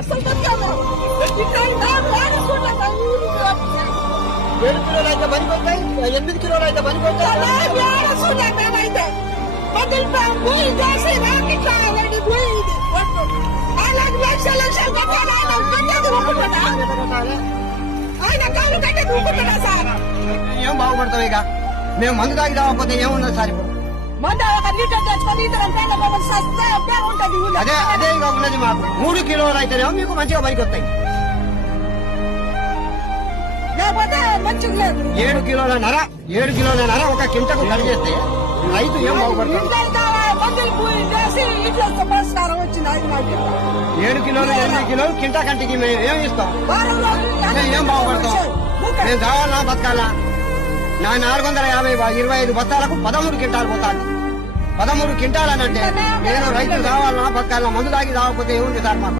అసలు బతకాము. ఇక్కడ ఏడుకుంటాం 7 కిలోలు అయితే పనికొస్తాయి, 8 కిలోలు అయితే పనికొస్తాయి. మేమైతే బతులుతాం. పోయి చేసి రాకిట్లా పోయింది ఒట్టు. అలాగే లక్షలు కట్టాలి. ఆయన ఊరుకుంటాడా? ఆయన కాలు కట్టేది ఊరుకుంటాడా సార్? ఏం బాగుపడతాం ఇక. మేము మందు తాగి రాకపోతే ఏమున్నది సార్ ఇప్పుడు? మంద ఒక లీటర్ తెచ్చుకొని సస్తే ఉంటుంది. అదే అదే ఇక ఉన్నది మాకు. 3 కిలోలు అయితేనేమో మీకు మంచిగా పనికొస్తాయి. లేకపోతే మంచిగా లేదు. 7 కిలోలన్నర ఒక కింటకు కలిగేస్తే రైతు ఏం బాగుపడతాడు? మందులు పూరి చేసి ఇంట్లో సంపాదిస్తారు వచ్చింది. 7 కిలోలు 8 కిలోలు కింటా కంటికి మేము ఏం ఇస్తాం? ఏం బాగుపడతాం? మేము కావాలన్నా బతకాలా? నా 450 బత్తాలకు 13 క్వింటాలు పోతాను. 13 క్వింటాలు అనంటే నేను రైతు కావాలన్నా బతకాలన్నా? మందు తాగి రాకపోతే ఏముంది సార్ మాకు?